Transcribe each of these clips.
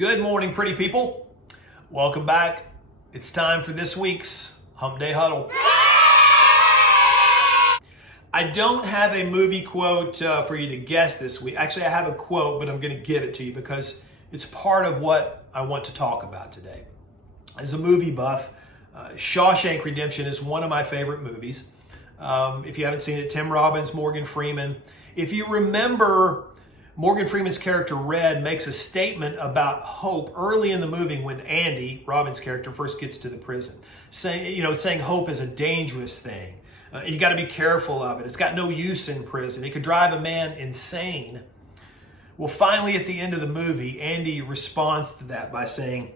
Good morning, pretty people. Welcome back. It's time for this week's Hump Day Huddle. I don't have a movie quote for you to guess this week. Actually, I have a quote, but I'm going to give it to you because it's part of what I want to talk about today. As a movie buff, Shawshank Redemption is one of my favorite movies. If you haven't seen it, Tim Robbins, Morgan Freeman. If you remember, Morgan Freeman's character Red makes a statement about hope early in the movie when Andy, Robbins' character, first gets to the prison, saying hope is a dangerous thing. You got to be careful of it. It's got no use in prison. It could drive a man insane. Well, finally, at the end of the movie, Andy responds to that by saying,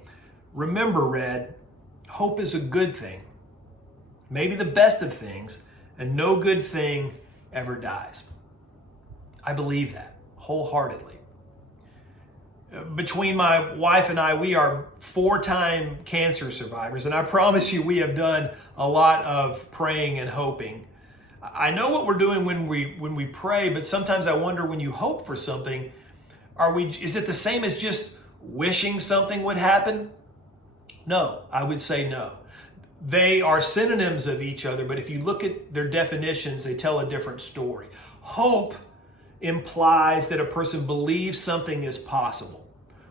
"Remember, Red, hope is a good thing, maybe the best of things, and no good thing ever dies." I believe that wholeheartedly. Between my wife and I, we are 4-time cancer survivors, and I promise you we have done a lot of praying and hoping. I know what we're doing when we pray, but sometimes I wonder, when you hope for something, is it the same as just wishing something would happen? No, I would say no. They are synonyms of each other, but if you look at their definitions, they tell a different story. Hope implies that a person believes something is possible.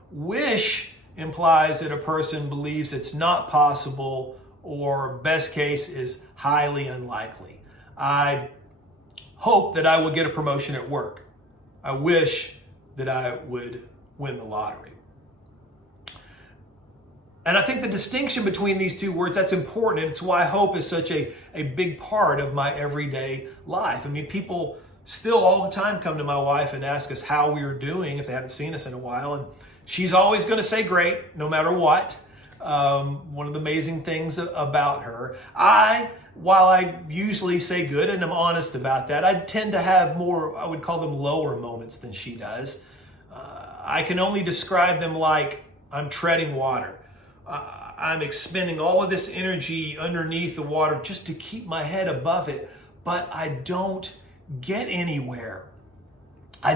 Wish implies that a person believes it's not possible, or best case is highly unlikely. I hope that I will get a promotion at work. I wish that I would win the lottery. And I think the distinction between these two words, that's important, and it's why hope is such a big part of my everyday life. I mean, people still all the time come to my wife and ask us how we are doing if they haven't seen us in a while, and she's always going to say great, no matter what. One of the amazing things about her, while I usually say good, and I'm honest about that, I tend to have more, I would call them lower moments than she does. I can only describe them like I'm treading water. I'm expending all of this energy underneath the water just to keep my head above it, but I don't get anywhere. I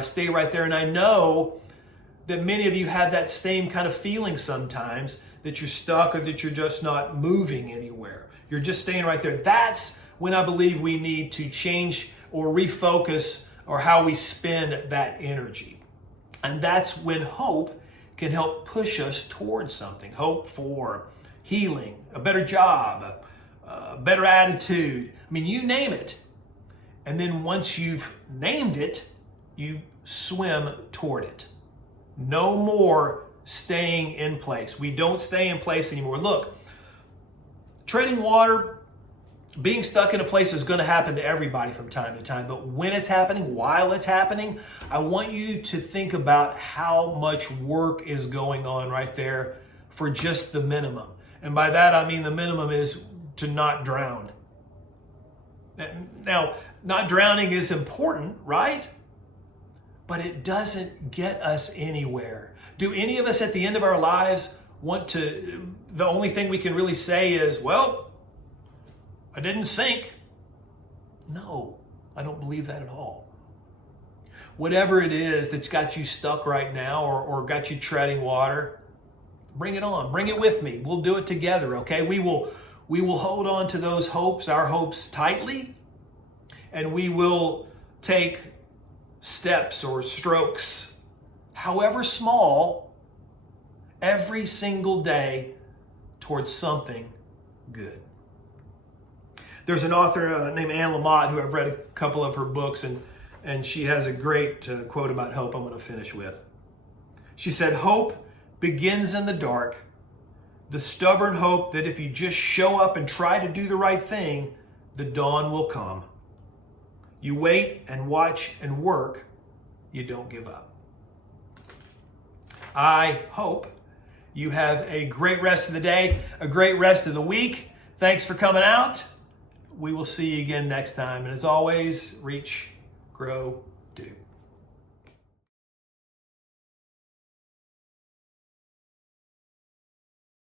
stay right there, and I know that many of you have that same kind of feeling sometimes, that you're stuck or that you're just not moving anywhere. You're just staying right there. That's when I believe we need to change or refocus or how we spend that energy. And that's when hope can help push us towards something. Hope for healing, a better job, a better attitude. I mean, you name it. And then once you've named it, you swim toward it. No more staying in place. We don't stay in place anymore. Look, treading water, being stuck in a place is going to happen to everybody from time to time. But when it's happening, while it's happening, I want you to think about how much work is going on right there for just the minimum. And by that, I mean the minimum is to not drown. Now, not drowning is important, right? But it doesn't get us anywhere. Do any of us at the end of our lives the only thing we can really say is, well, I didn't sink? No, I don't believe that at all. Whatever it is that's got you stuck right now or got you treading water, bring it on. Bring it with me. We'll do it together, okay? We will hold on to those hopes, our hopes, tightly, and we will take steps or strokes, however small, every single day towards something good. There's an author named Anne Lamott who I've read a couple of her books, and she has a great quote about hope I'm going to finish with. She said, "Hope begins in the dark, the stubborn hope that if you just show up and try to do the right thing, the dawn will come. You wait and watch and work, you don't give up." I hope you have a great rest of the day, a great rest of the week. Thanks for coming out. We will see you again next time. And as always, reach, grow,